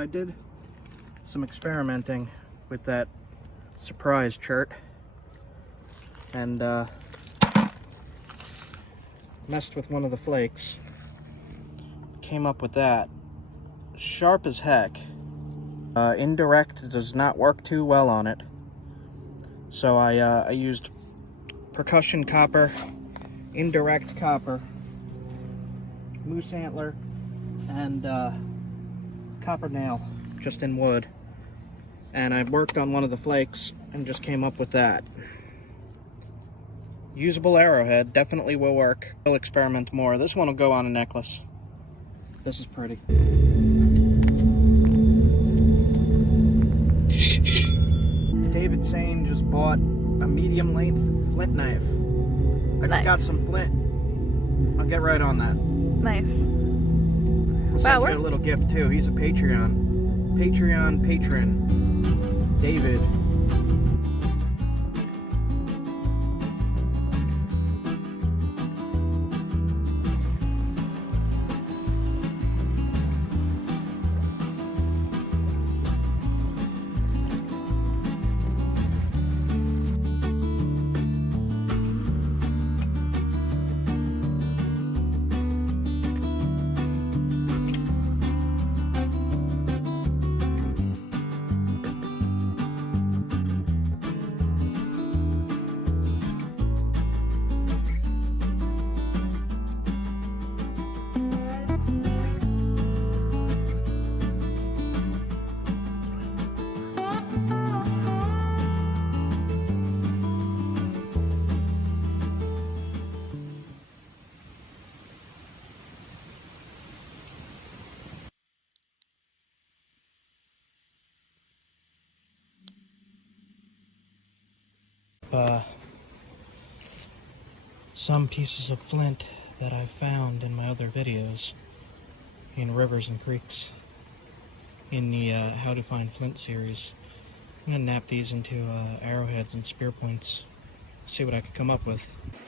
I did some experimenting with that surprise chert and messed with one of the flakes. Came up with that. Sharp as heck. Indirect does not work too well on it. So I used percussion copper, indirect copper, moose antler, and copper nail, just in wood. And I worked on one of the flakes and just came up with that. Usable arrowhead, definitely will work. I'll experiment more. This one will go on a necklace. This is pretty. David Sane just bought a medium length flint knife. I just got some flint. I'll get right on that. Nice. We'll send you a little gift too. He's a Patreon patron. David. Some pieces of flint that I've found in my other videos in rivers and creeks in the How to Find Flint series. I'm gonna nap these into arrowheads and spear points, see what I could come up with.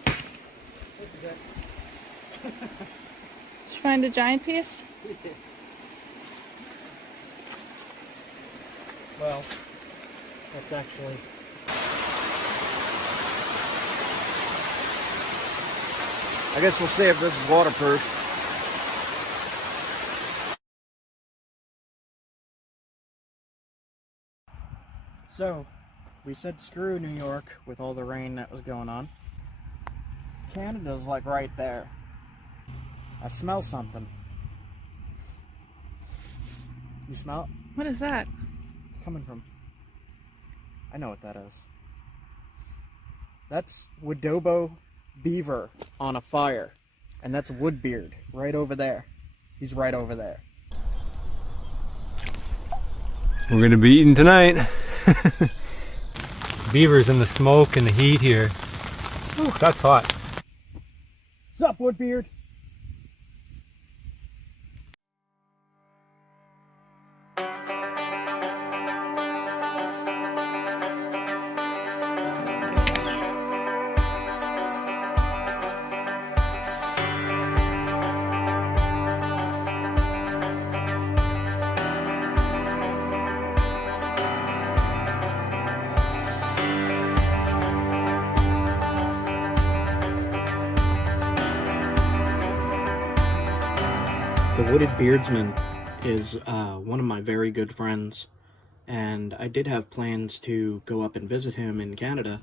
This is it. Did you find a giant piece? Well, that's actually... I guess we'll see if this is waterproof. So, we said screw New York with all the rain that was going on. Canada's like right there. I smell something. You smell it? What is that? It's coming from... I know what that is. That's Wadobo beaver on a fire, and that's Woodbeard right over there. He's right over there. We're gonna be eating tonight. Beavers in the smoke and the heat here. Ooh, that's hot. Sup, Woodbeard? The Wooded Beardsman is one of my very good friends, and I did have plans to go up and visit him in Canada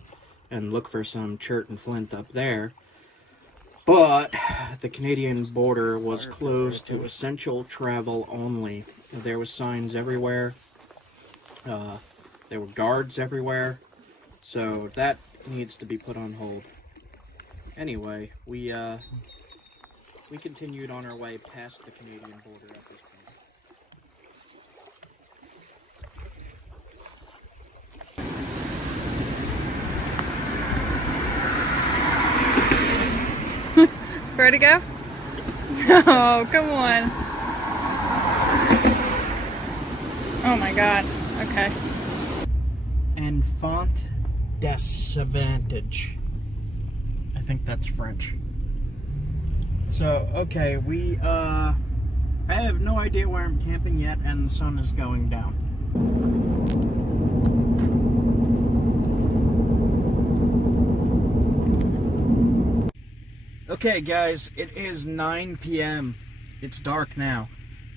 and look for some chert and flint up there, but the Canadian border was closed to essential travel only. There was signs everywhere, there were guards everywhere, so that needs to be put on hold. Anyway, we continued on our way past the Canadian border at this point. Where to go? Oh, come on. Oh my god. Okay. Enfant disadvantage. I think that's French. So, okay, we I have no idea where I'm camping yet, and the sun is going down. Okay guys, it is 9 p.m. It's dark now,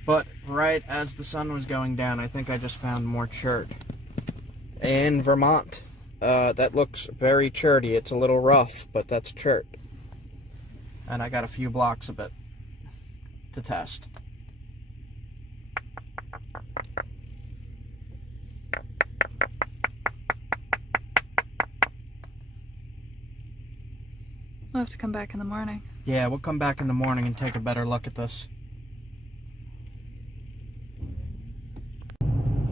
but right as the sun was going down, I think I just found more chert. In Vermont. That looks very cherty. It's a little rough, but that's chert. And I got a few blocks of it to test. We'll have to come back in the morning. Yeah, we'll come back in the morning and take a better look at this.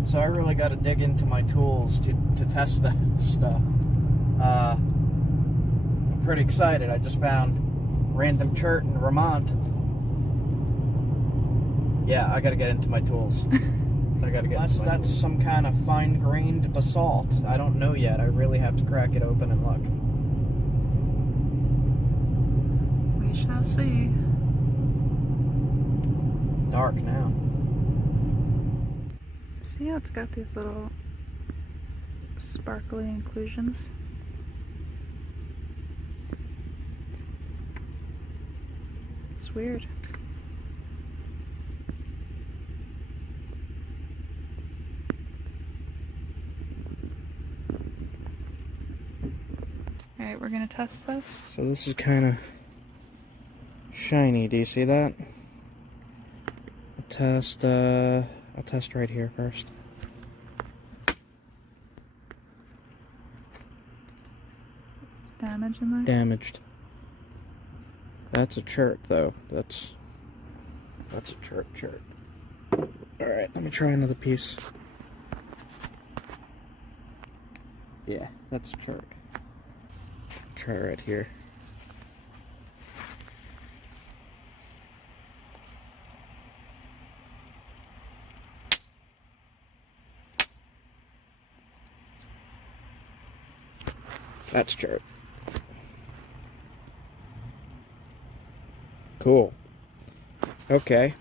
So I really got to dig into my tools to test that stuff. I'm pretty excited. I just found random chert in Vermont. Yeah, I got to get into my tools. I got to get. That's some kind of fine-grained basalt. I don't know yet. I really have to crack it open and look. We shall see. Dark now. See how it's got these little sparkly inclusions? It's weird. Alright, we're gonna test this. So this is kind of shiny. Do you see that? I'll test right here first. Is damage in there? Damaged. That's a chert though. That's a chert. Alright, let me try another piece. Yeah, that's chert. Try right here. That's chert. Cool. Okay.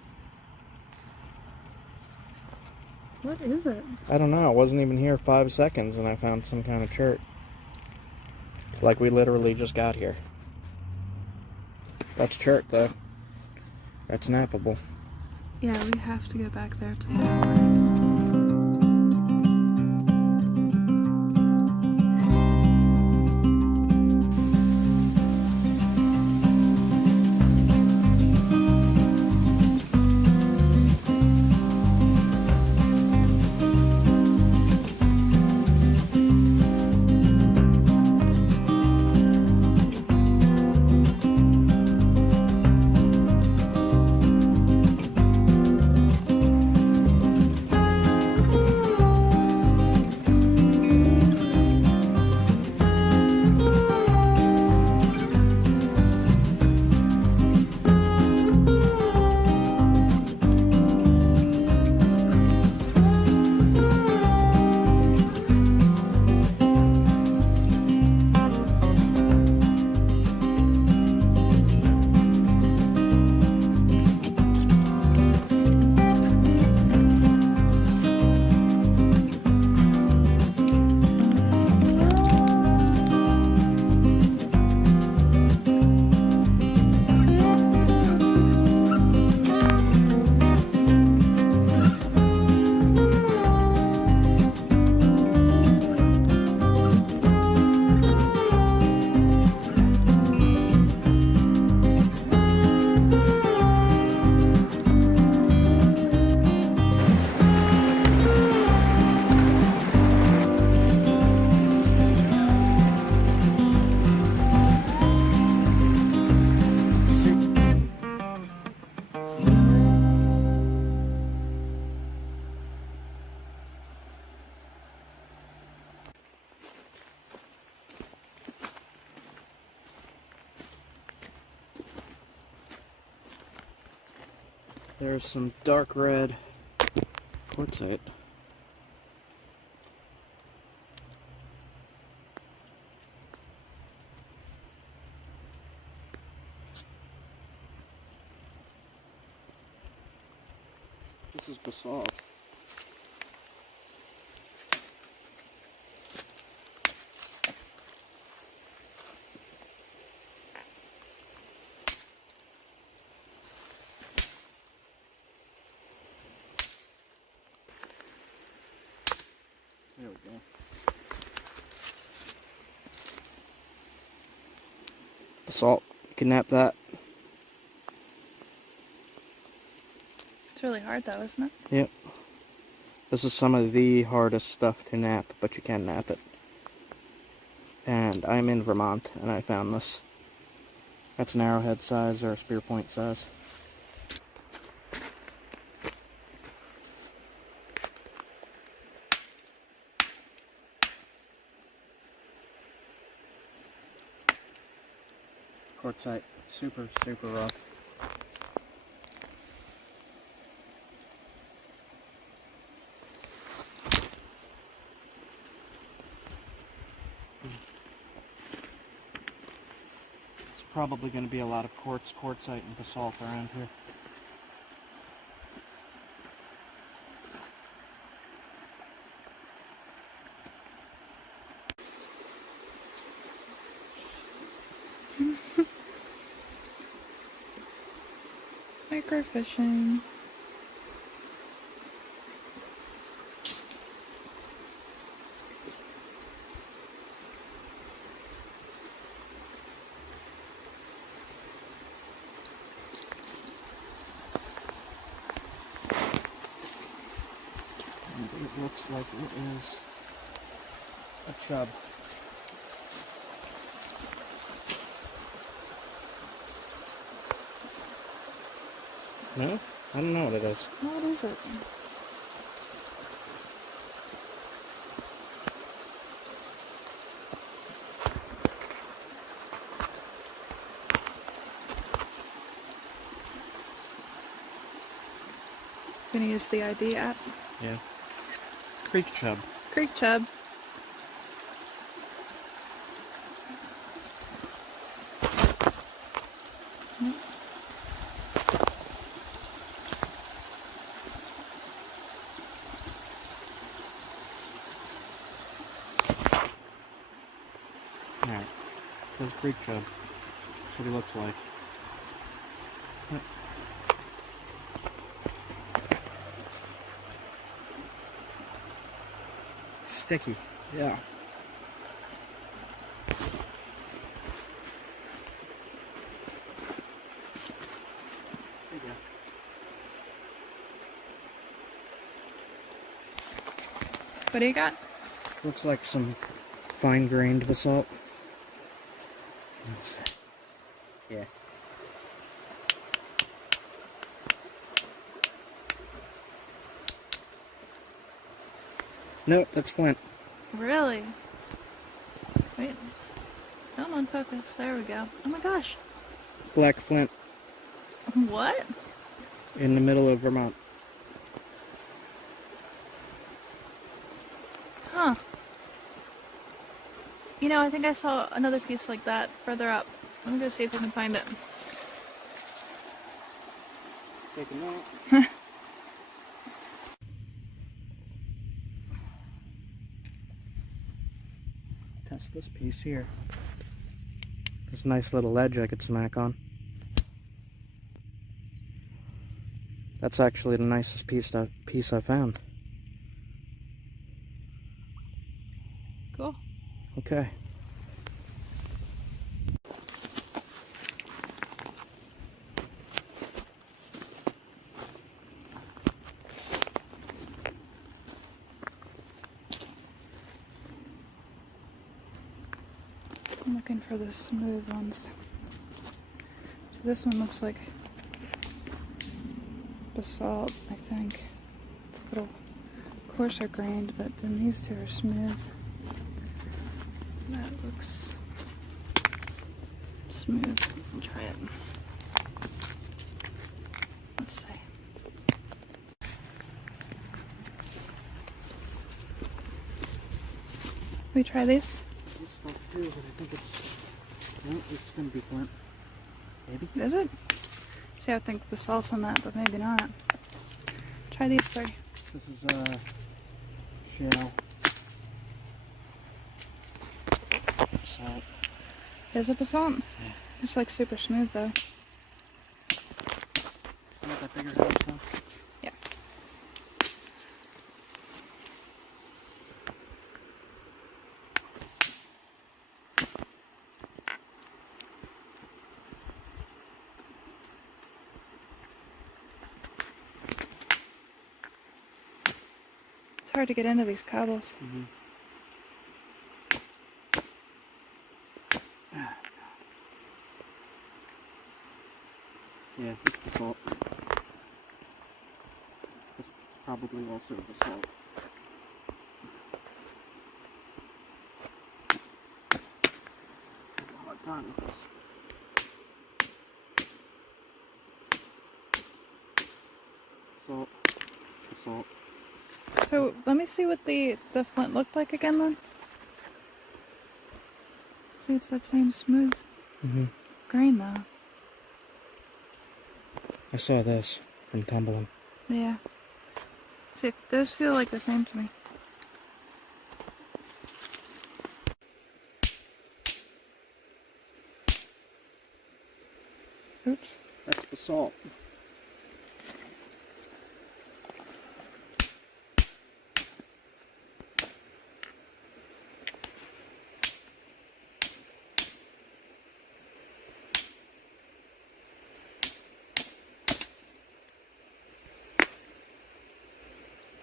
What is it? I don't know. I wasn't even here 5 seconds and I found some kind of chert. Like we literally just got here. That's chert though. That's nappable. Yeah, we have to go back there tomorrow morning. There's some dark red quartzite. This is basalt. There we go. Basalt. You can nap that. It's really hard though, isn't it? Yep. This is some of the hardest stuff to nap, but you can nap it. And I'm in Vermont, and I found this. That's an arrowhead size or a spear point size. Quartzite, super, super rough. It's probably going to be a lot of quartzite, and basalt around here. Microfishing. And it looks like it is a chub. No? I don't know what it is. What is it? Gonna use the ID app. Yeah. Creek chub. Creek chub. Alright. It says creek chub. That's what he looks like. Sticky. Yeah. There you go. What do you got? Looks like some fine-grained basalt. Yeah. Nope, that's flint. Really? Wait. Come on, focus. There we go. Oh my gosh. Black flint What? in the middle of Vermont. Huh. You know, I think I saw another piece like that further up. Let me go see if I can find it. Taking that. Test this piece here. There's a nice little ledge I could smack on. That's actually the nicest piece I found. Cool. Okay. I'm looking for the smooth ones. So this one looks like basalt, I think. It's a little coarser grained, but then these two are smooth. That looks smooth. I'll try it. Let's see. We try these? This stuff too, but I think it's... No, it's gonna be flint. Maybe? Is it? See, I think basalt's on that, but maybe not. Try these three. This is shell. Basalt. Is it basalt? Yeah. It's like super smooth though. You want that bigger house now? Yeah. It's hard to get into these cobbles. Mm-hmm. Yeah, it's basalt. It's probably also basalt. I have a hard time with this. Basalt. Basalt. So let me see what the flint looked like again then. See, it's that same smooth grain though. I saw this from tumbling. Yeah. See, those feel like the same to me. Oops. That's basalt.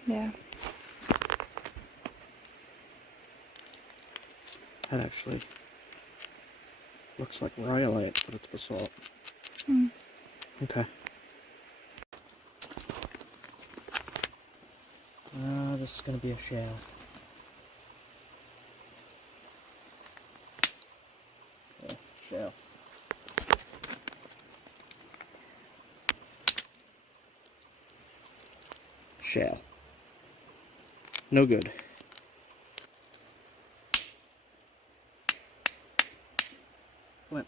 Yeah. That actually looks like rhyolite, but it's basalt. Hmm. Okay. This is gonna be a shell. Yeah, shell. Shell. No good. Flint.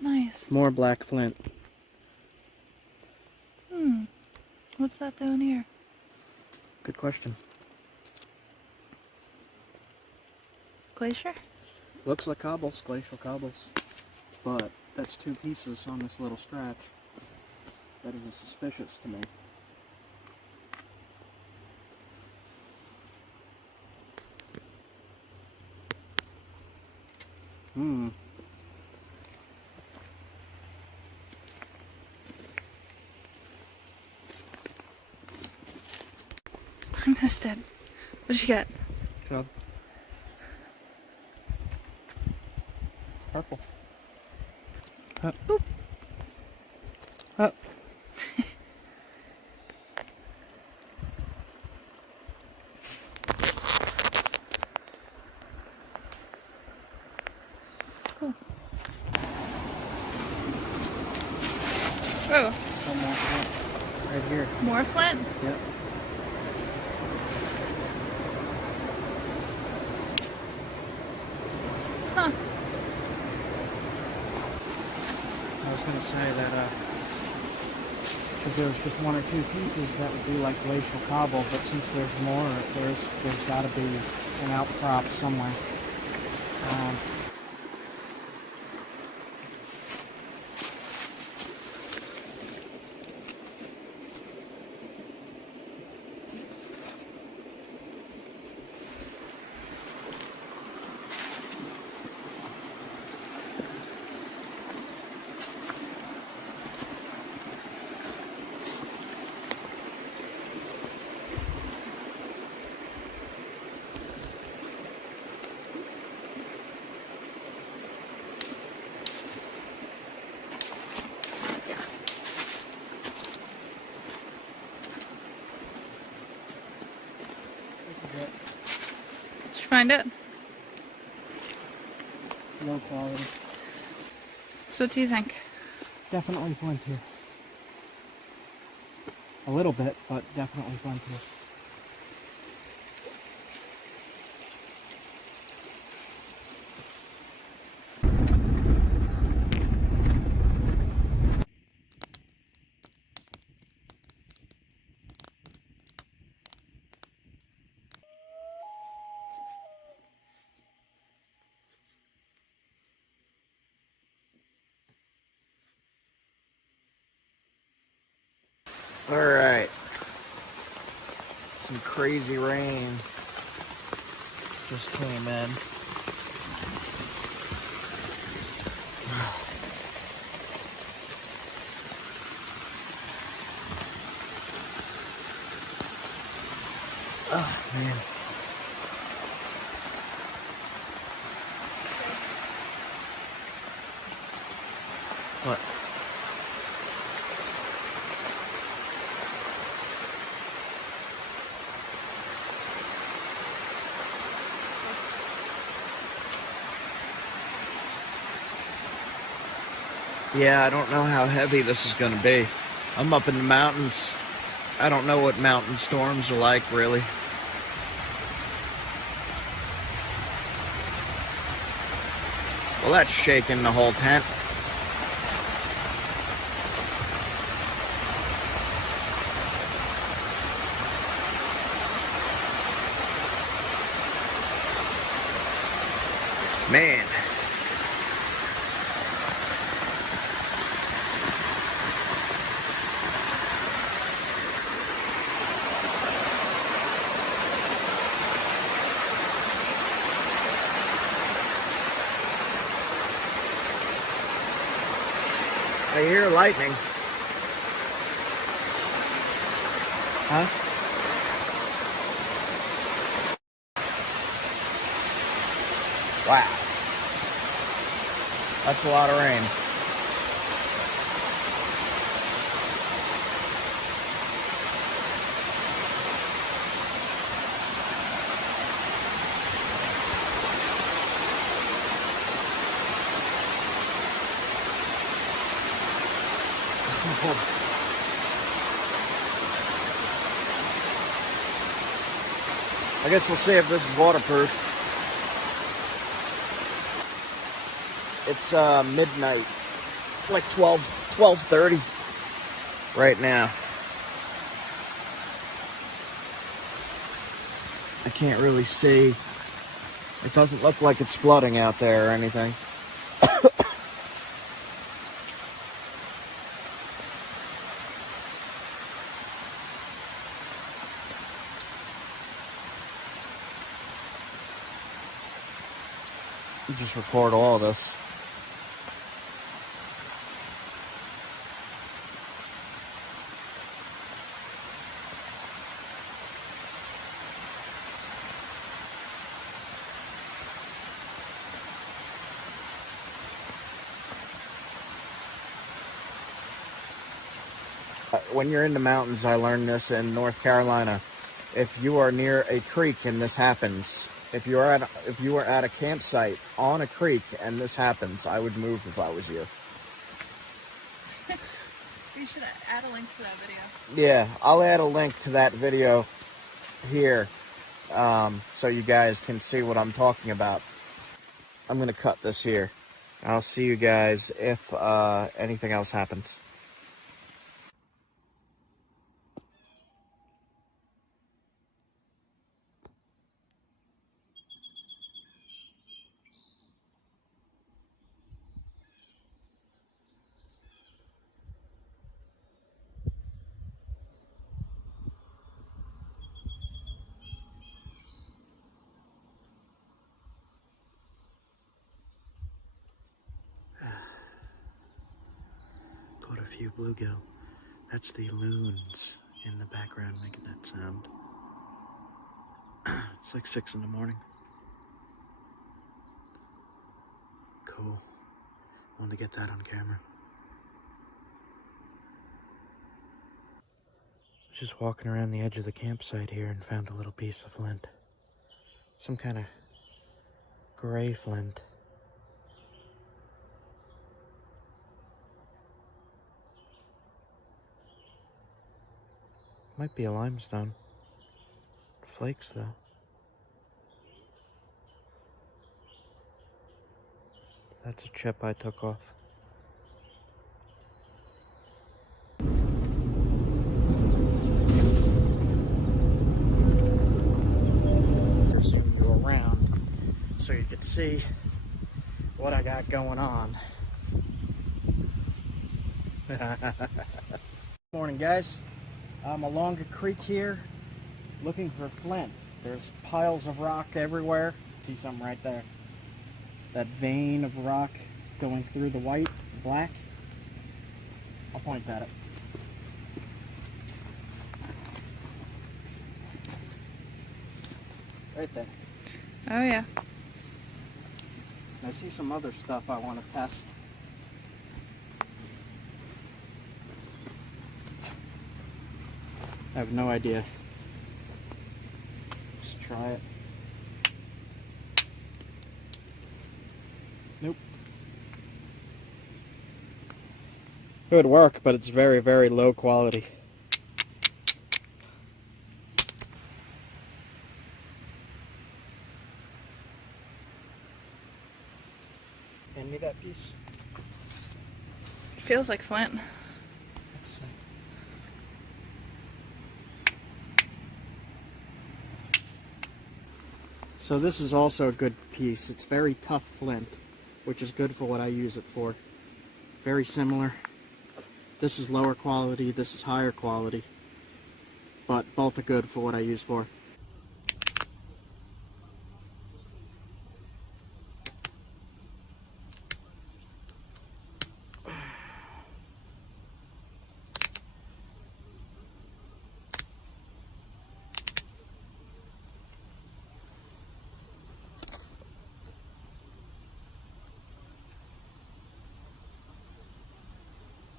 Nice. More black flint. What's that down here? Good question. Glacier? Looks like cobbles, glacial cobbles. But that's two pieces on this little scratch. That is suspicious to me. I missed it. What'd you get? Chug. It's purple. Up. Oop. Up. Cool. Oh, Still more flint. Right here. more flint? Yep. Huh. I was going to say that, if there was just one or two pieces, that would be like glacial cobble, but since there's more, there's got to be an outcrop somewhere. This is it. Did you find it? Low quality. So what do you think? Definitely flinty. A little bit, but definitely flinty. Alright. Some crazy rain just came in. Oh, man. What? Yeah, I don't know how heavy this is going to be. I'm up in the mountains. I don't know what mountain storms are like, really. Well, that's shaking the whole tent. Man. I hear lightning. Huh? Wow. That's a lot of rain. I guess we'll see if this is waterproof. It's midnight, like 12:30 right now. I can't really see. It doesn't look like it's flooding out there or anything. You just record all of this. When you're in the mountains, I learned this in North Carolina. If you are near a creek and this happens, if you are at a campsite on a creek and this happens, I would move if I was you. You should add a link to that video. Yeah, I'll add a link to that video here, so you guys can see what I'm talking about. I'm gonna cut this here. I'll see you guys if anything else happens. Caught a few bluegill. That's the loons in the background making that sound. It's like 6 in the morning. Cool. Wanted to get that on camera. Just walking around the edge of the campsite here and found a little piece of flint. Some kind of gray flint. Might be a limestone. Flakes though. That's a chip I took off. Zoom you around so you can see what I got going on. Morning, guys. I'm along a creek here looking for flint. There's piles of rock everywhere. See something right there. That vein of rock going through the white, the black. I'll point that at it. Right there. Oh yeah. I see some other stuff I want to test. I have no idea. Let's try it. Nope. It would work, but it's very, very low quality. Hand me that piece. It feels like flint. Let's see. So this is also a good piece. It's very tough flint, which is good for what I use it for. Very similar. This is lower quality, this is higher quality, but both are good for what I use for.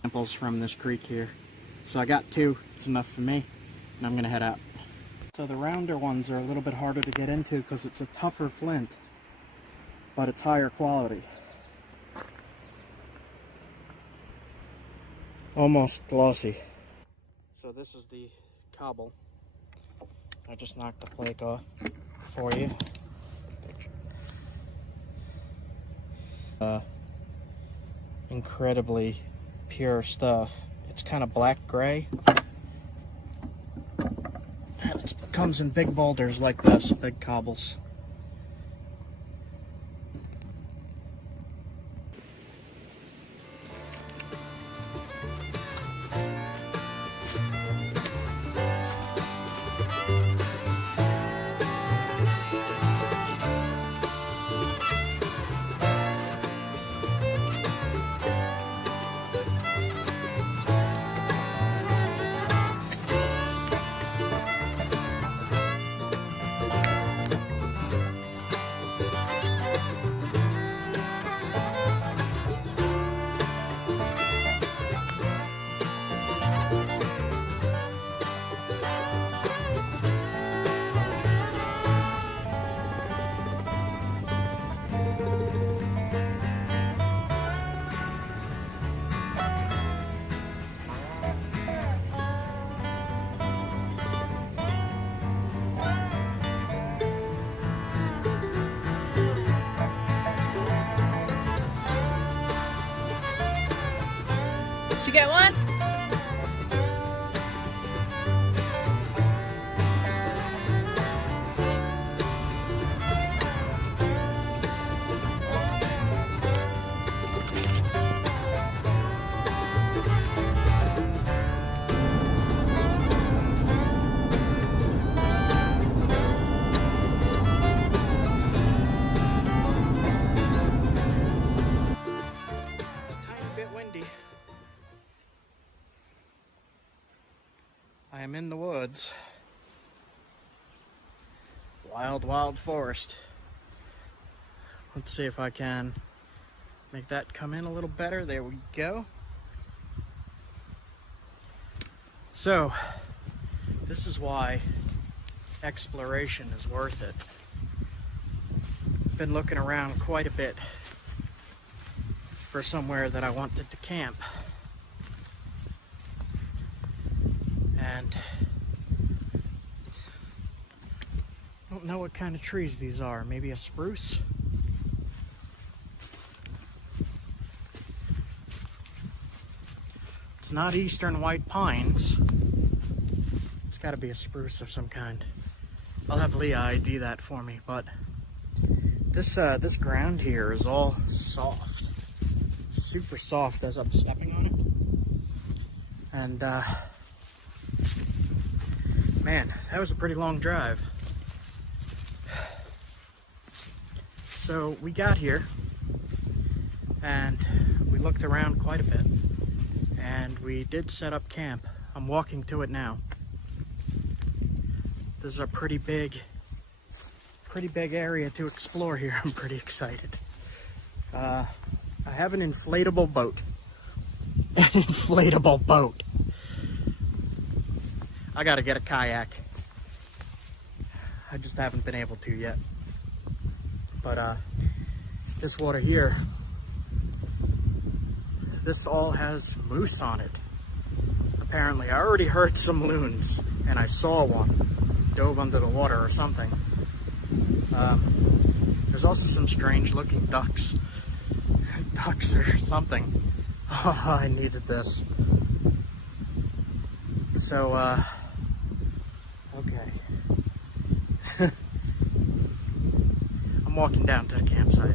Samples from this creek here. So I got 2, it's enough for me, and I'm gonna head out. So the rounder ones are a little bit harder to get into because it's a tougher flint, but it's higher quality. Almost glossy. So this is the cobble. I just knocked the flake off for you. Incredibly pure stuff. It's kind of black gray. And it comes in big boulders like this, big cobbles. Did you get one? I am in the woods. Wild, wild forest. Let's see if I can make that come in a little better. There we go. So, this is why exploration is worth it. Been looking around quite a bit for somewhere that I wanted to camp. And I don't know what kind of trees these are. Maybe a spruce? It's not eastern white pines. It's got to be a spruce of some kind. I'll have Leah ID that for me, but this ground here is all soft. Super soft as I'm stepping on it. And Man, that was a pretty long drive. So we got here and we looked around quite a bit and we did set up camp. I'm walking to it now. This is a pretty big area to explore here. I'm pretty excited. I have an inflatable boat. An inflatable boat. I gotta get a kayak. I just haven't been able to yet. But this water here, this all has moose on it. Apparently, I already heard some loons, and I saw one dove under the water or something. There's also some strange looking ducks. Ducks or something. Oh, I needed this. So, okay. I'm walking down to the campsite.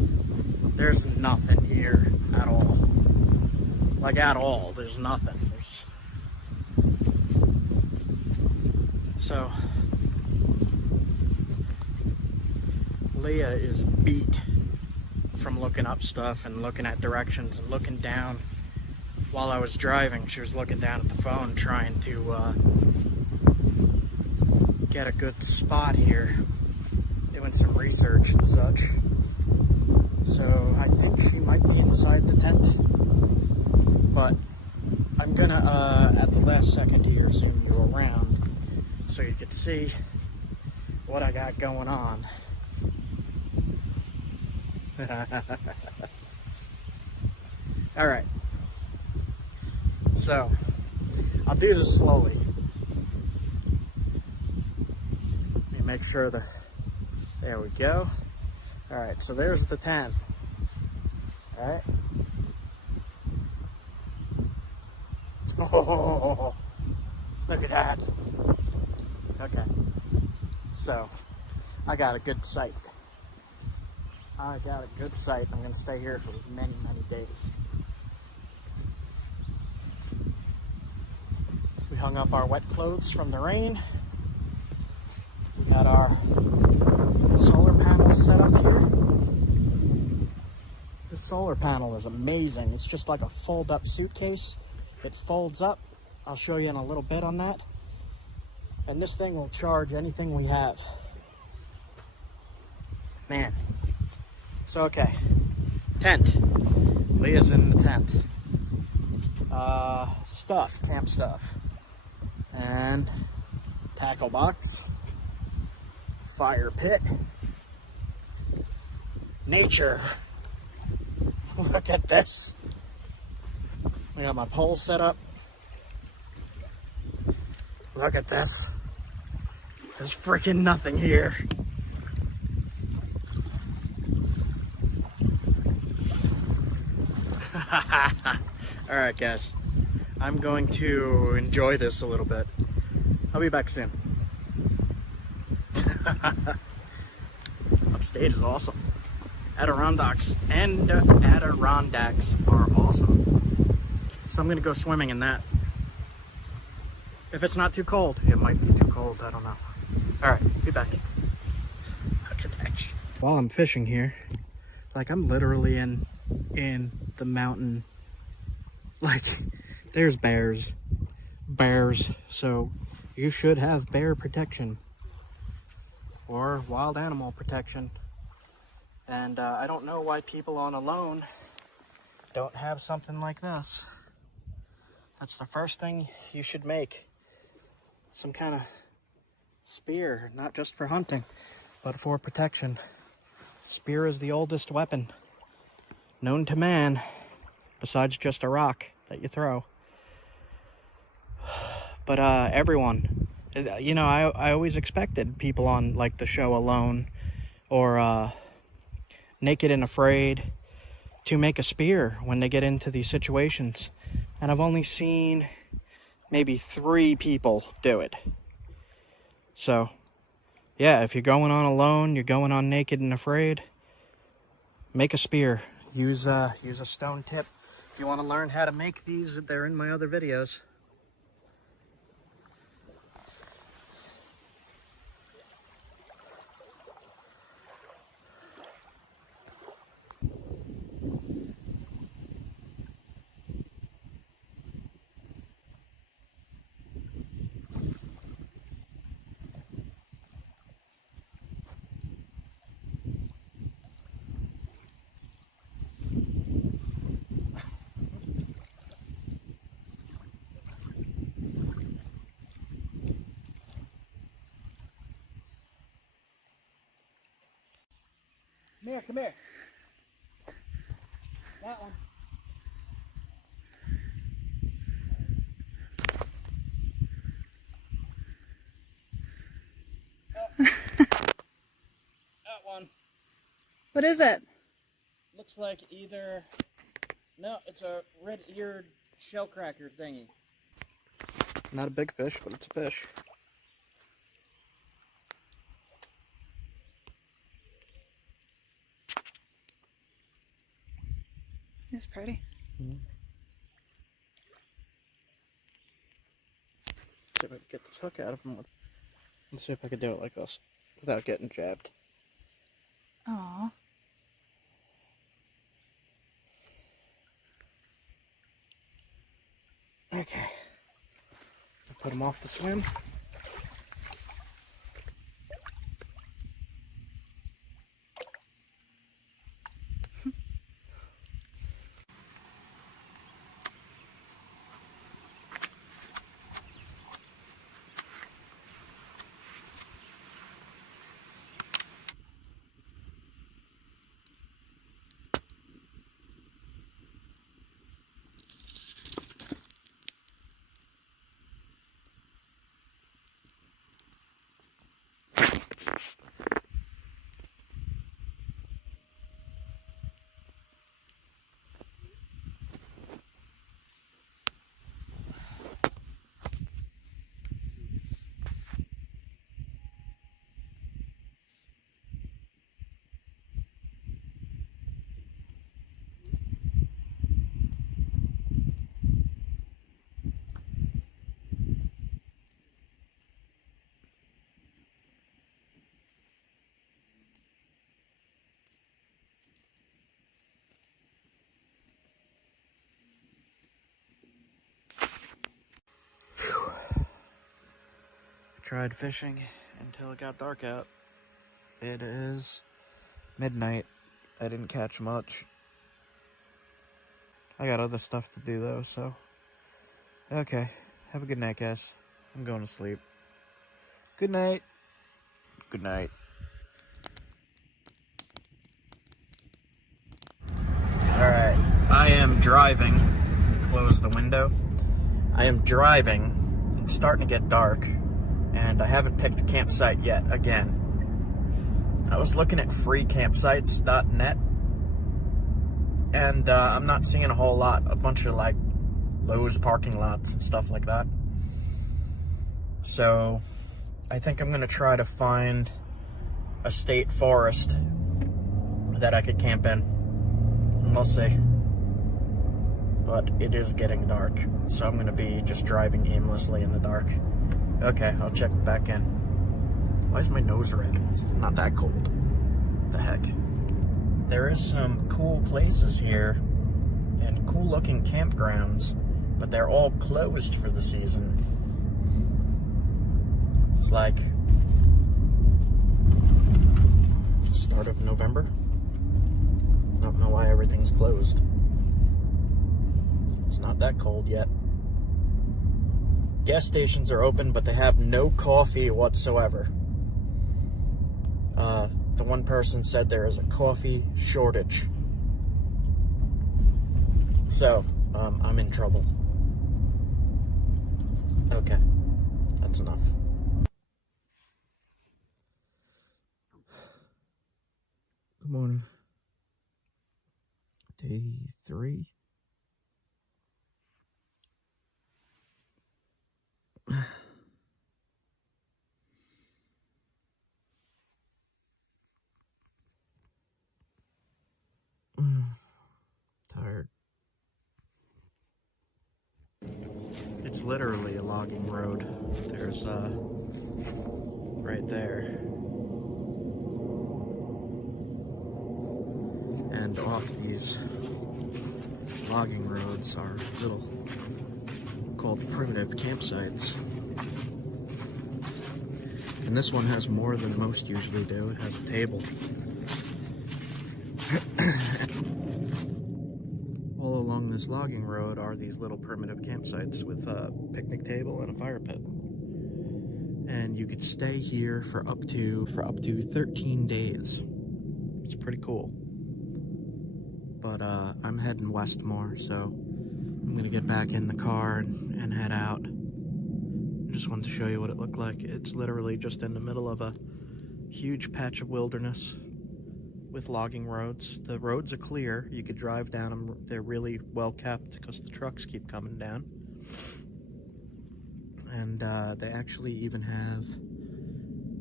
There's nothing here at all. Like, at all. There's nothing. So, Leah is beat from looking up stuff and looking at directions and looking down. While I was driving, she was looking down at the phone trying to get a good spot here, doing some research and such. So I think she might be inside the tent, but I'm gonna at the last second here zoom you around so you can see what I got going on. All right, so I'll do this slowly. Let me make sure there we go. All right, so there's the tent. All right. Oh, look at that. Okay, so I got a good site. I'm gonna stay here for many, many days. We hung up our wet clothes from the rain. We got our solar panels set up here. The solar panel is amazing. It's just like a fold-up suitcase. It folds up. I'll show you in a little bit on that. And this thing will charge anything we have. Man. So, okay. Tent. Leah's in the tent. Stuff. Camp stuff. And tackle box. Fire pit. Nature. Look at this. I got my pole set up. Look at this. There's freaking nothing here. Alright guys, I'm going to enjoy this a little bit. I'll be back soon. Upstate is awesome. Adirondacks are awesome. So I'm going to go swimming in that. If it's not too cold. It might be too cold, I don't know. Alright, be back. Look at that shit. While I'm fishing here, like I'm literally in the mountain. Like, there's bears. So you should have bear protection. Or wild animal protection. And I don't know why people on alone don't have something like this. That's the first thing you should make. Some kind of spear, not just for hunting, but for protection. Spear is the oldest weapon known to man, besides just a rock that you throw. But everyone, you know, I always expected people on like the show Alone or Naked and Afraid to make a spear when they get into these situations. And I've only seen maybe 3 people do it. So, yeah, if you're going on Alone, you're going on Naked and Afraid, make a spear. Use a stone tip. If you want to learn how to make these, they're in my other videos. come here. That one. That one. What is it? Looks like either... No, it's a red-eared shellcracker thingy. Not a big fish, but it's a fish. It's pretty. Mm-hmm. See if I can get this hook out of him. Let's see if I can do it like this without getting jabbed. Aww. Okay. I'll put him off the swim. Tried fishing until it got dark out. It is midnight. I didn't catch much. I got other stuff to do though, so. Okay. Have a good night, guys. I'm going to sleep. Good night. Good night. Alright. I am driving. Close the window. I am driving. It's starting to get dark. And I haven't picked a campsite yet, again. I was looking at freecampsites.net, and I'm not seeing a whole lot. A bunch of, like, Lowe's parking lots and stuff like that. So, I think I'm going to try to find a state forest that I could camp in. And we'll see. But it is getting dark, so I'm going to be just driving aimlessly in the dark. Okay, I'll check back in. Why is my nose red? It's not that cold. The heck? There is some cool places here and cool looking campgrounds, but they're all closed for the season. It's like start of November. I don't know why everything's closed. It's not that cold yet. Gas stations are open, but they have no coffee whatsoever. The one person said there is a coffee shortage. So, I'm in trouble. Okay, that's enough. Good morning. Day 3. Tired. It's literally a logging road. There's right there. And off these logging roads are little called primitive campsites. And this one has more than most usually do. It has a table. All along this logging road are these little primitive campsites with a picnic table and a fire pit. And you could stay here for up to 13 days. It's pretty cool. but I'm heading west more, so I'm gonna get back in the car and head out. Just wanted to show you what it looked like. It's literally just in the middle of a huge patch of wilderness with logging roads. The roads are clear. You could drive down them. They're really well kept because the trucks keep coming down. And they actually even have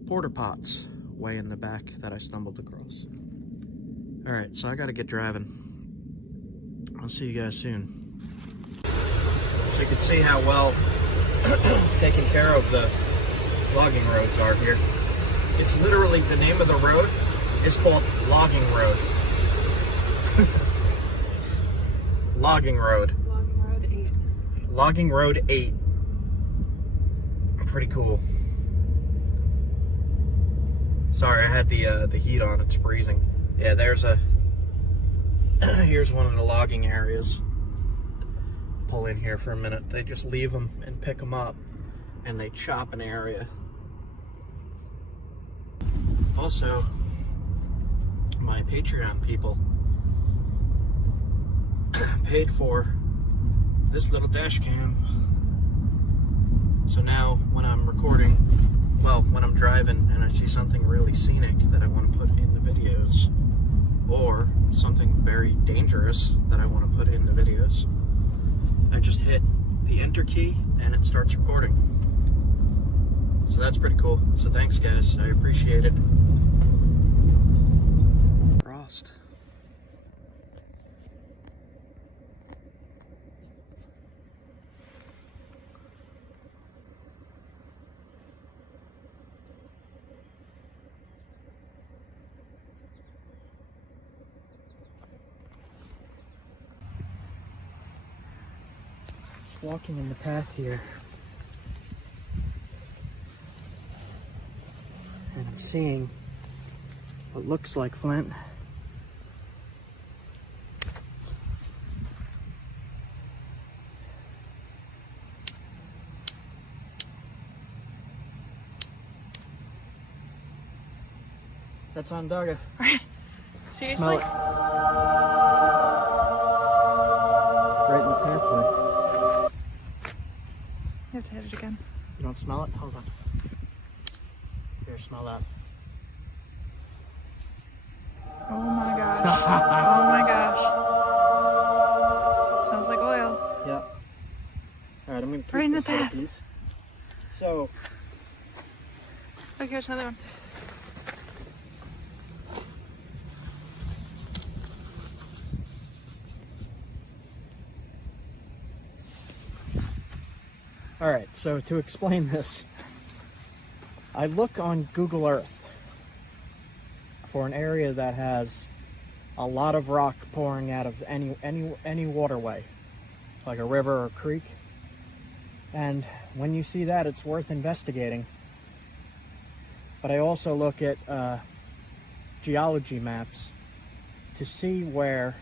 porta pots way in the back that I stumbled across. All right, so I gotta get driving. I'll see you guys soon. So you can see how well taken care of the logging roads are here. It's literally, the name of the road is called Logging Road. Logging Road. Logging Road 8. Logging Road 8. Pretty cool. Sorry, I had the heat on. It's freezing. Yeah, there's a here's one of the logging areas. Pull in here for a minute. They just leave them and pick them up, and they chop an area. Also, my Patreon people paid for this little dash cam. So now when I'm recording, well, when I'm driving and I see something really scenic that I want to put in the videos, or something very dangerous that I want to put in the videos, I just hit the enter key and it starts recording. So that's pretty cool. So thanks guys, I appreciate it. Frost. Walking in the path here, and I'm seeing what looks like flint. That's Onondaga. Seriously? Smell it. Right in the pathway. You have to hit it again. You don't smell it? Hold on. Here, smell that. Oh my gosh. Oh my gosh. Smells like oil. Yep. Alright, I'm gonna keep Right in the this little path. piece. So, Look, here's another one. alright, so to explain this, I look on Google Earth for an area that has a lot of rock pouring out of any waterway, like a river or creek. And when you see that, it's worth investigating. But I also look at geology maps to see where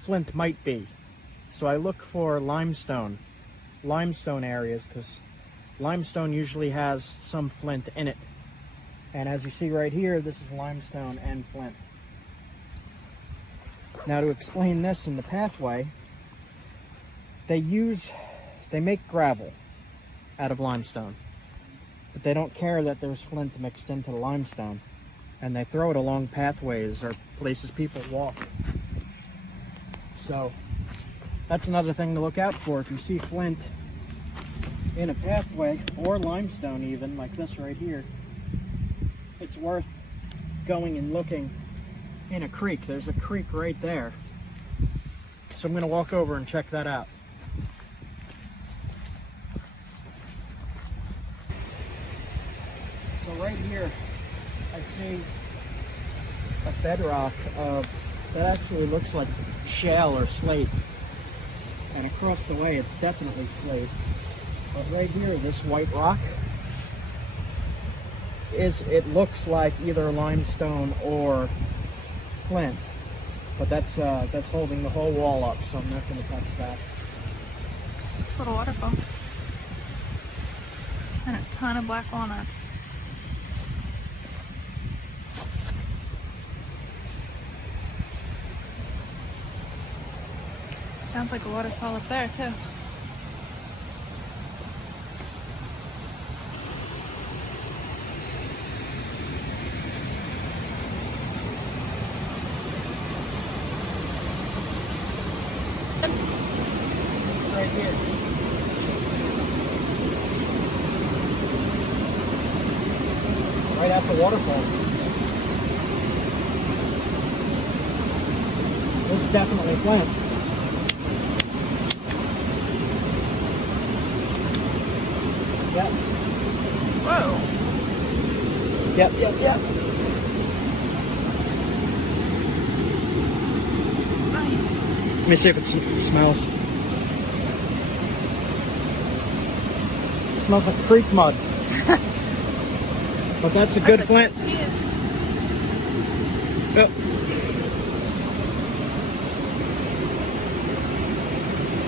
flint might be. So I look for limestone areas, because limestone usually has some flint in it. And as you see right here, this is limestone and flint. Now to explain this in the pathway, they make gravel out of limestone, but they don't care that there's flint mixed into the limestone, and they throw it along pathways or places people walk. So that's another thing to look out for. If you see flint in a pathway, or limestone even, like this right here, it's worth going and looking in a creek. There's a creek right there. So I'm gonna walk over and check that out. So right here, I see a bedrock that actually looks like shale or slate. And across the way, it's definitely slate. But right here, this white rock, it looks like either limestone or flint. But that's holding the whole wall up, so I'm not going to touch that. It's a little waterfall. And a ton of black walnuts. Sounds like a waterfall up there too. It's right here. Right at the waterfall. This is definitely Flint. Yep. Whoa. Yep. Nice. Let me see if it smells. It smells like creek mud. But that's a good Flint. Yep.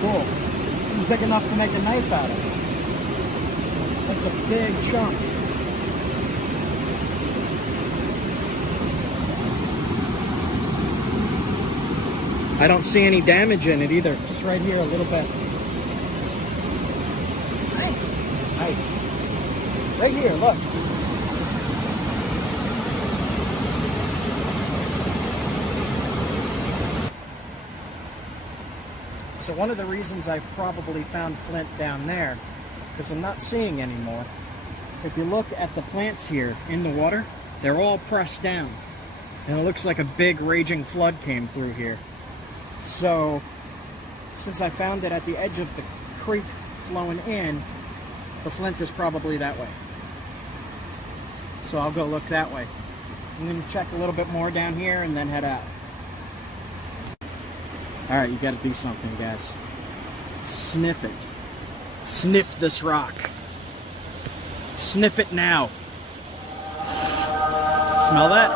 Cool. This is big enough to make a knife out of. That's a big chunk. I don't see any damage in it either. Just right here a little bit. Nice. Nice. Right here, look. So one of the reasons I probably found Flint down there, because I'm not seeing anymore. If you look at the plants here in the water, they're all pressed down. And it looks like a big raging flood came through here. So, since I found it at the edge of the creek flowing in, the Flint is probably that way. So I'll go look that way. I'm going to check a little bit more down here and then head out. Alright, you gotta do something, guys. Sniff it. Sniff this rock. Sniff it now. Smell that?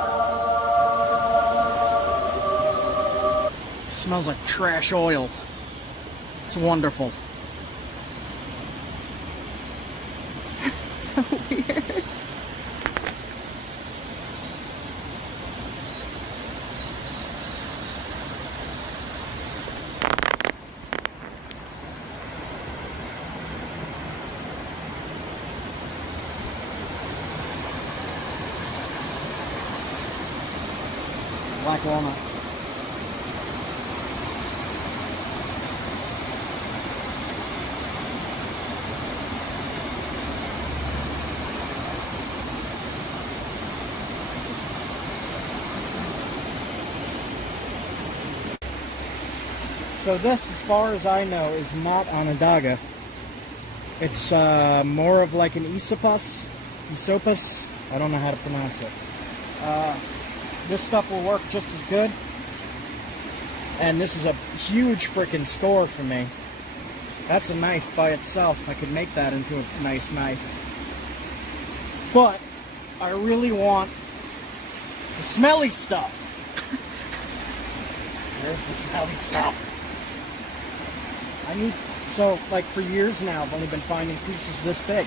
It smells like trash oil. It's wonderful. So weird. Black walnut. So this, as far as I know, is not Onondaga. It's more of like an esopus. I don't know how to pronounce it. This stuff will work just as good. And this is a huge freaking score for me. That's a knife by itself. I could make that into a nice knife. But I really want the smelly stuff. There's the smelly stuff. So like for years now, I've only been finding pieces this big.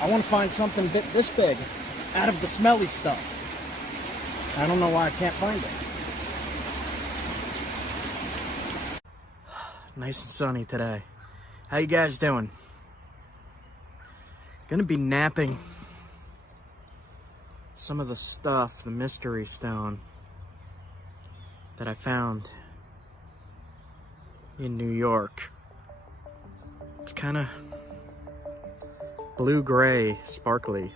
I want to find something this big out of the smelly stuff. I don't know why I can't find it. Nice and sunny today. How you guys doing? Gonna be napping some of the stuff, the mystery stone that I found in New York. It's kind of blue-gray, sparkly.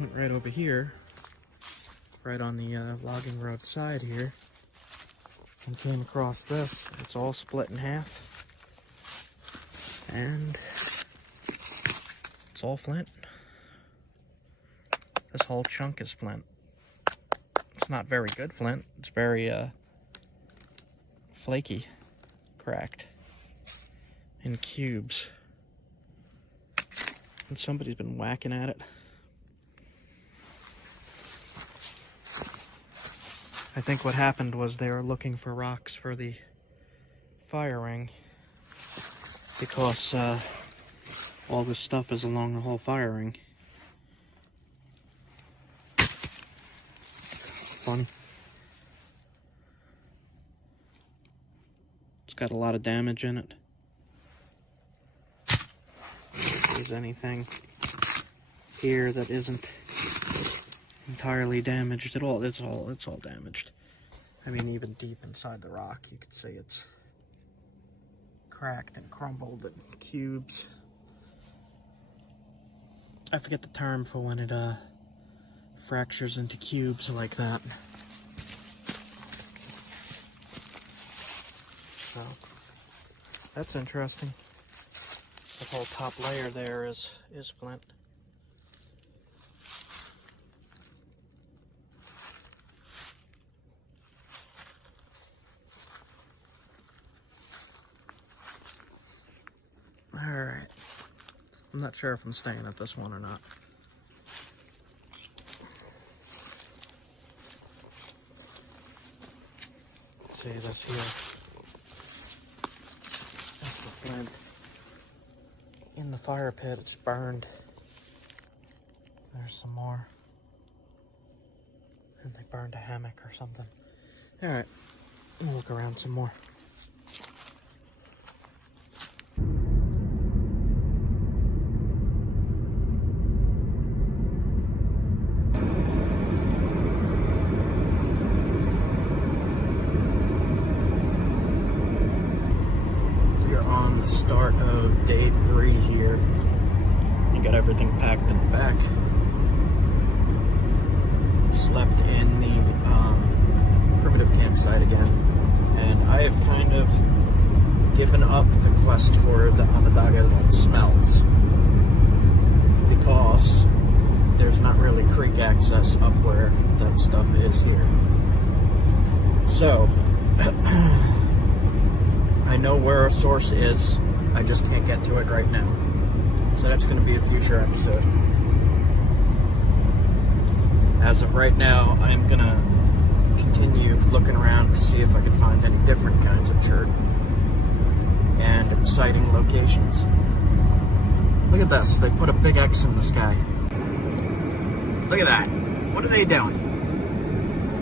went right over here, right on the logging road side here, and came across this. It's all split in half, and it's all flint. This whole chunk is flint. It's not very good flint. It's very flaky, cracked, in cubes. And somebody's been whacking at it. I think what happened was they were looking for rocks for the fire ring, because all this stuff is along the whole fire ring. Funny. It's got a lot of damage in it. If there's anything here that isn't entirely damaged at all, it's all damaged. I mean, even deep inside the rock, you could see it's cracked and crumbled in cubes. I forget the term for when it fractures into cubes like that. So that's interesting. The whole top layer there is flint. Alright. I'm not sure if I'm staying at this one or not. Let's see this here. That's the flint. In the fire pit, it's burned. There's some more. And they burned a hammock or something. Alright. We'll look around some more. Start of day 3 here. I got everything packed in the back. Slept in the primitive campsite again, and I have kind of given up the quest for the Onondaga that smells, because there's not really creek access up where that stuff is here. So I know where a source is, I just can't get to it right now. So that's going to be a future episode. As of right now, I'm going to continue looking around to see if I can find any different kinds of chert and exciting locations. Look at this, they put a big X in the sky. Look at that. What are they doing?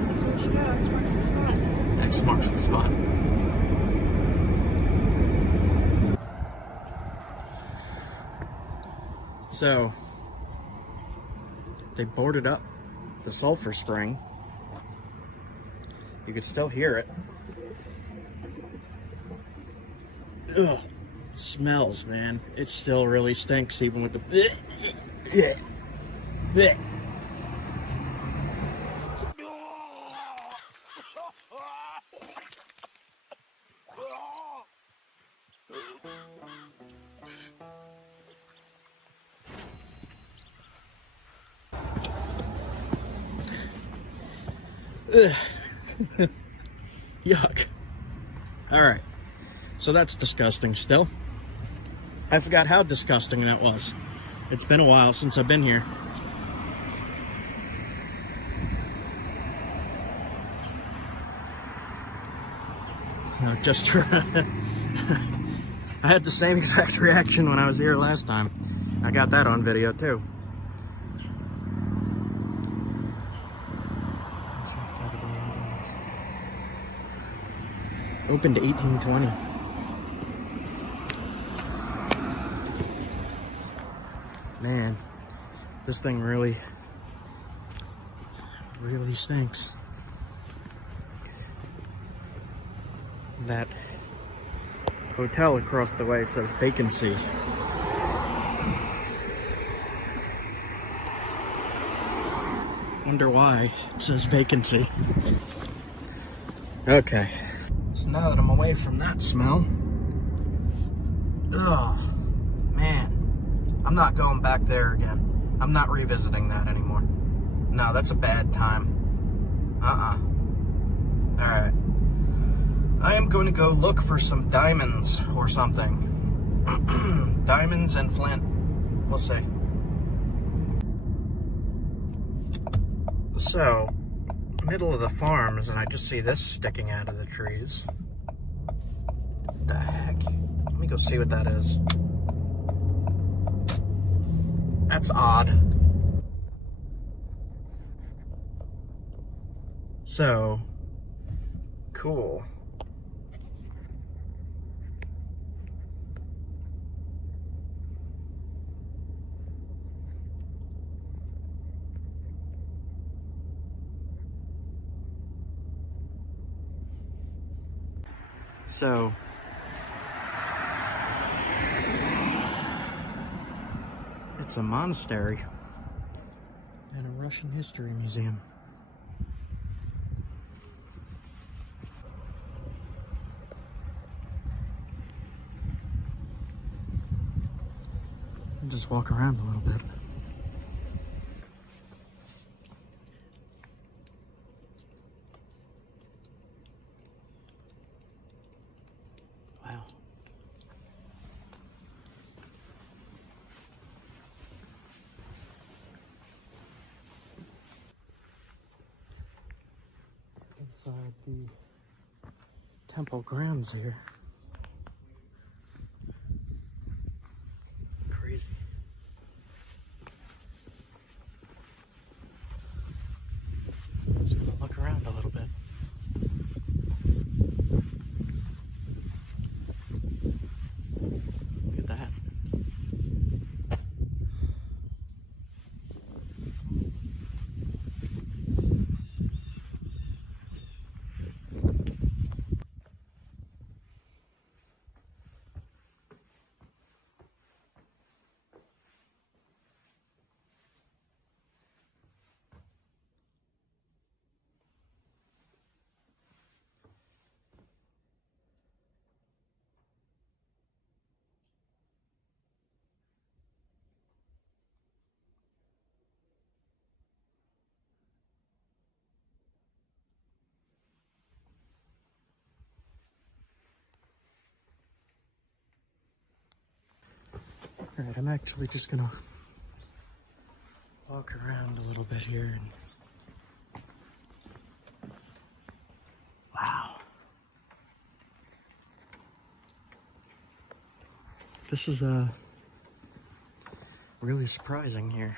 That's where we should go. X marks the spot. X marks the spot. So, they boarded up the sulfur spring. You could still hear it. Ugh, it smells, man. It still really stinks, even with the... Yuck. Alright, so that's disgusting still. I forgot how disgusting that was. It's been a while since I've been here. Just I had the same exact reaction when I was here last time. I got that on video too. Opened to 1820. Man, this thing really stinks. That hotel across the way says vacancy. Wonder why it says vacancy. Okay. So now that I'm away from that smell, oh man, I'm not going back there again. I'm not revisiting that anymore. No, that's a bad time. Alright. I am going to go look for some diamonds or something. Diamonds and flint. We'll see. So, middle of the farms, and I just see this sticking out of the trees. What the heck? Let me go see what that is. That's odd. So, cool. So, it's a monastery and a Russian history museum. I'll just walk around a little bit. Wow. Inside the temple grounds here. Crazy. So we'll look around a little bit. Look at that. Alright, I'm actually just gonna walk around a little bit here and wow. This is really surprising here.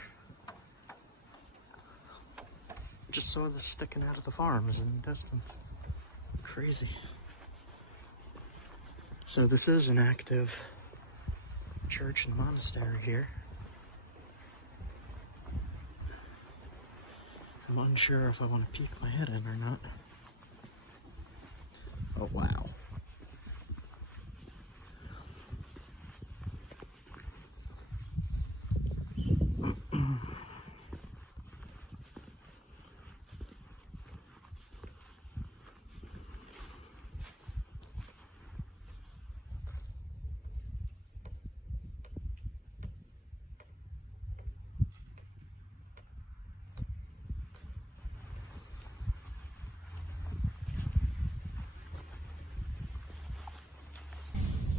Just saw this sticking out of the farms in the distance. Crazy. So this is an active church and monastery here. I'm unsure if I want to peek my head in or not. Oh wow.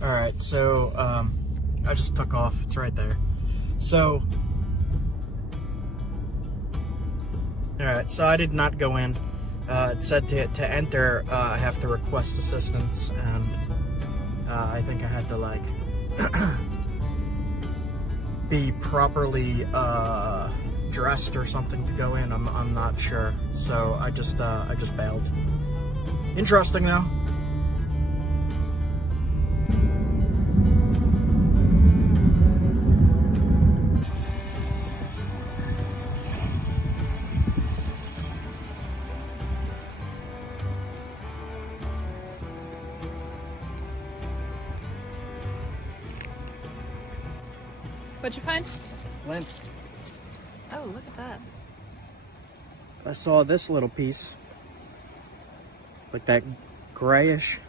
Alright, so I just took off. It's right there. So, alright, so I did not go in. It said to enter, I have to request assistance, and I think I had to like be properly dressed or something to go in. I'm not sure. So I just bailed. Interesting though. What'd you find? Flint. Oh, look at that. I saw this little piece, like that grayish.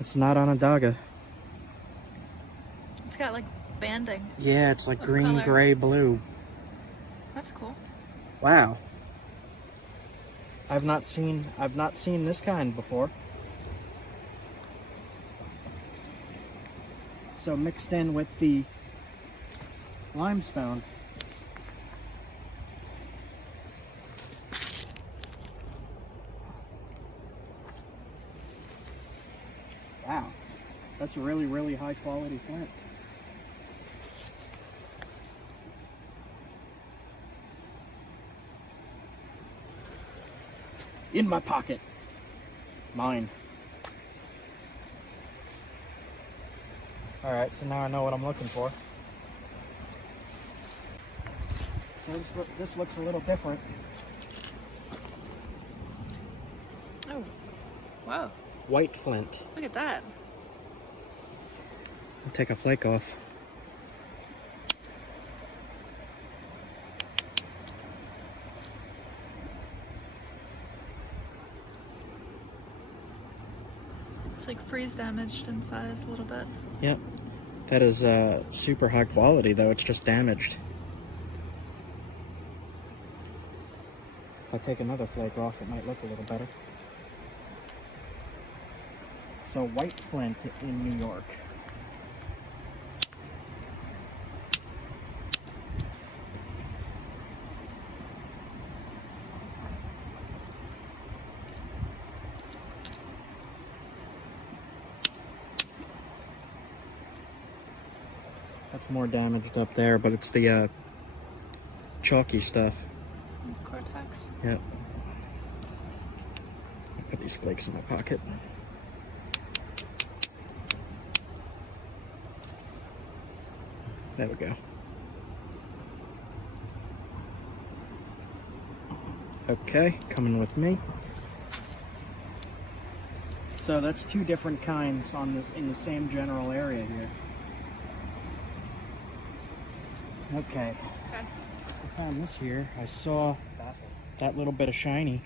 It's not Onondaga. It's got like banding. Yeah, it's like green, color. gray, blue. That's cool. Wow. I've not seen this kind before. So mixed in with the limestone. Wow. That's a really, really high quality flint. In my pocket. Mine. Alright, so now I know what I'm looking for. So this looks a little different. Oh, wow. White flint. Look at that. I'll take a flake off. It's like freeze damaged in size a little bit. Yep. That is super high quality, though. It's just damaged. If I take another flake off, it might look a little better. So white flint in New York. That's more damaged up there, but it's the chalky stuff. Cortex. Yep. I'll put these flakes in my pocket. There we go. Okay, coming with me. So that's two different kinds on this in the same general area here. Okay. I found this here. I saw that little bit of shiny.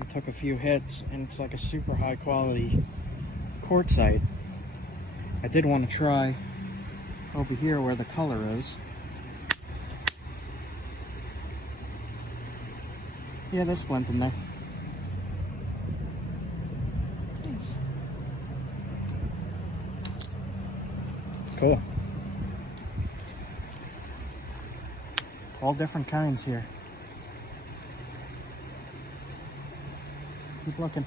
I took a few hits, and it's like a super high quality quartzite. I did want to try over here where the color is. Yeah, there's flint in there. Nice. Cool. All different kinds here. Keep looking.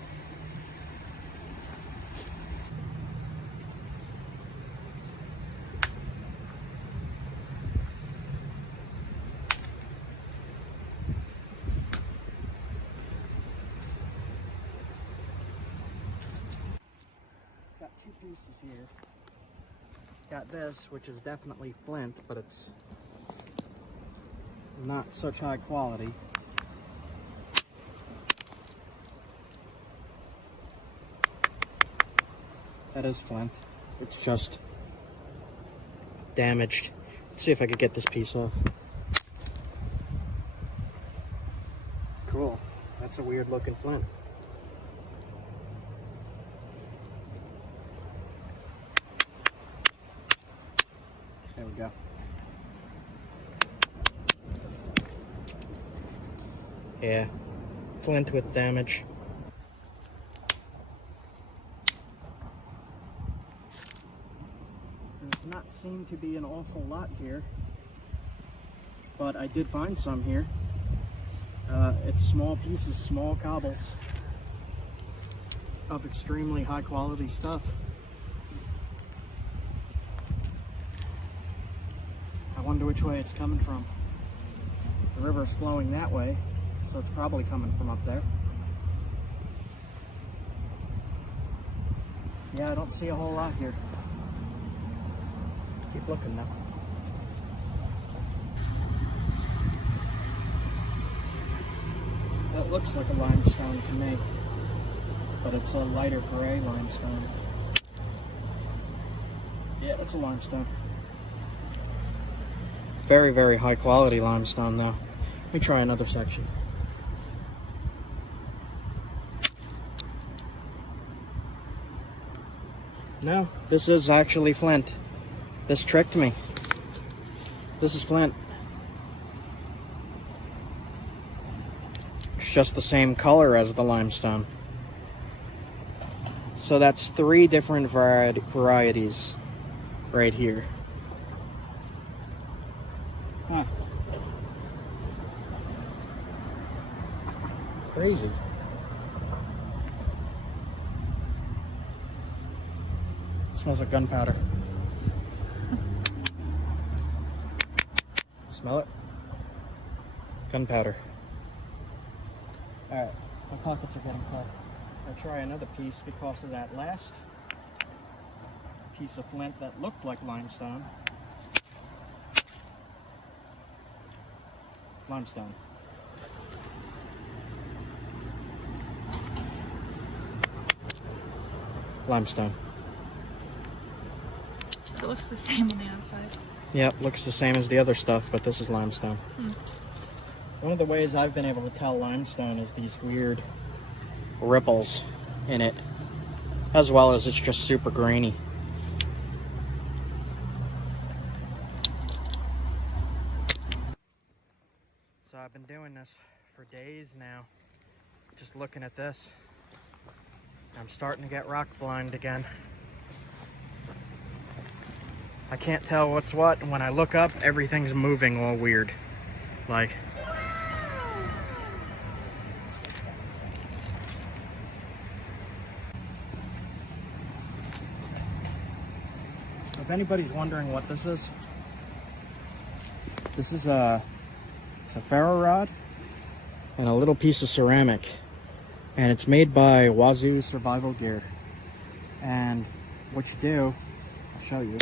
Got two pieces here. Got this, which is definitely flint, but it's not such high quality. That is flint. It's just damaged. Let's see if I could get this piece off. Cool. That's a weird looking flint. There we go. Yeah, flint with damage. There's not seem to be an awful lot here, but I did find some here. It's small pieces, small cobbles of extremely high quality stuff. I wonder which way it's coming from. The river's flowing that way, so it's probably coming from up there. Yeah, I don't see a whole lot here. Keep looking now. That looks like a limestone to me, but it's a lighter gray limestone. Yeah, that's a limestone. Very, very high quality limestone though. Let me try another section. No, this is actually flint. This tricked me. This is flint. It's just the same color as the limestone. So that's 3 different varieties right here. Huh. Crazy. Smells like gunpowder. Smell it? Gunpowder. Alright, my pockets are getting cut. I'll try another piece because of that last piece of flint that looked like limestone. Limestone. Limestone. It looks the same on the outside. Yep, looks the same as the other stuff, but this is limestone. Hmm. One of the ways I've been able to tell limestone is these weird ripples in it, as well as it's just super grainy. So I've been doing this for days now, just looking at this. I'm starting to get rock blind again. I can't tell what's what, and when I look up, everything's moving all weird. Like, if anybody's wondering what this is it's a ferro rod and a little piece of ceramic, and it's made by Wazoo Survival Gear. And what you do, I'll show you.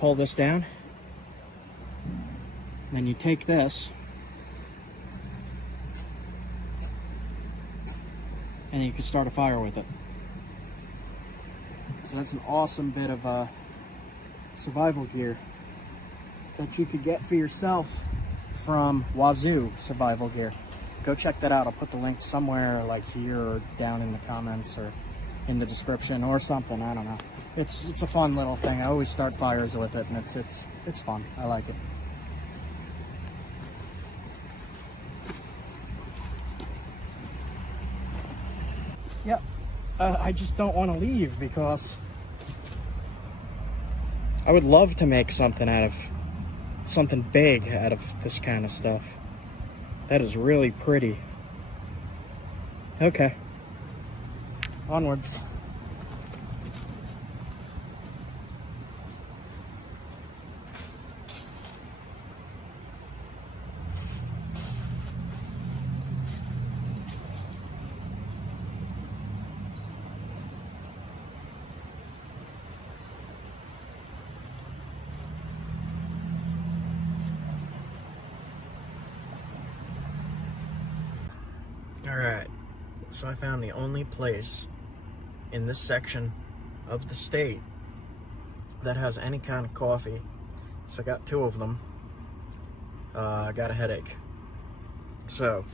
Pull this down, then you take this and you can start a fire with it. So that's an awesome bit of survival gear that you could get for yourself from Wazoo Survival Gear. Go check that out. I'll put the link somewhere, like here or down in the comments or in the description or something. I don't know. It's a fun little thing. I always start fires with it, and it's fun. I like it. Yep. I just don't want to leave because I would love to make something big out of this kind of stuff. That is really pretty. Okay. Onwards. Alright, so I found the only place in this section of the state that has any kind of coffee. So I got 2 of them. I got a headache. So,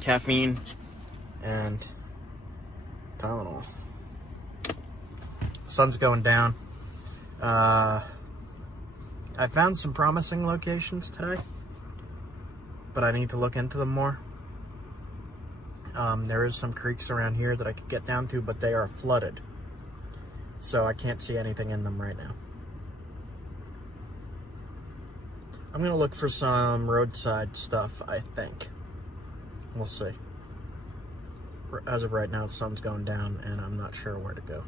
caffeine and Tylenol. Sun's going down. I found some promising locations today, but I need to look into them more. There is some creeks around here that I could get down to, but they are flooded, so I can't see anything in them right now. I'm gonna look for some roadside stuff, I think. We'll see. As of right now, the sun's going down, and I'm not sure where to go.